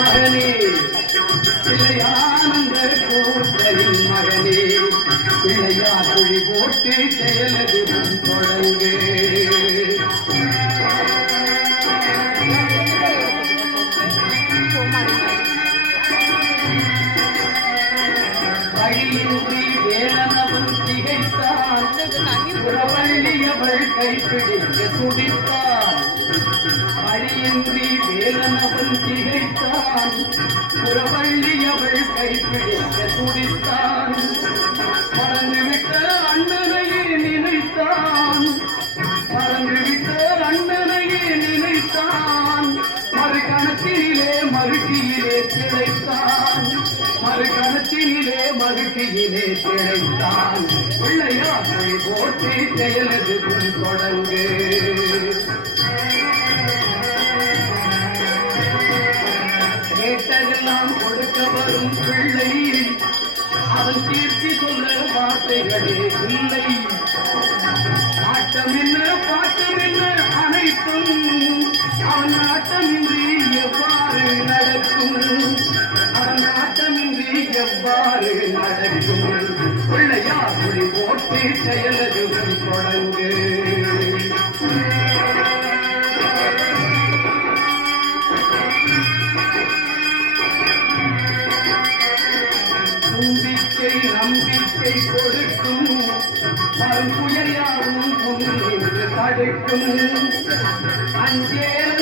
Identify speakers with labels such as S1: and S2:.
S1: மகனே. பிள்ளையானந்த கூட்டரின் மகனே. பிள்ளையா குழி போட்டு செயலது முன் தொடங்கு வழியின்றி வேலனவன் திகைத்தான். புறவள்ளியவள் கைப்பிடிக்க துடித்தான் வேலனவன் திகைத்தான் புறவள்ளியவள் கைப்பிடிக்க துடித்தான் மறந்துவிட்ட அண்ணனையே நினைத்தான் மறந்துவிட்ட அண்ணனையே நினைத்தான் மறுகணத்தினிலே மறுக்கியிலே திளைத்தான் மறுகணத்தினிலே மறுக்கியிலே திளைத்தான் பிள்ளையாற்றை போற்றி செயலது தொடங்கு. எல்லாம் கொடுக்க வரும் பிள்ளை. அவன் கீர்த்தி சொல்ல வார்த்தைகளே இல்லை. ஆட்டம் என்ன பாட்டம் என்ன அனைத்தும் அவன் ஆட்டமின்றி எவ்வாறு நடக்கும்? அவன் ஆட்டமின்றி எவ்வாறு நடக்கும்? பிள்ளையா மொழி போட்டி செயலது தொடங்கு. நம்பிக்கை நம்பிக்கை கொடுக்கும். பருங்குயர் யாரும் புனிந்து தடுக்கும் அஞ்சேலன்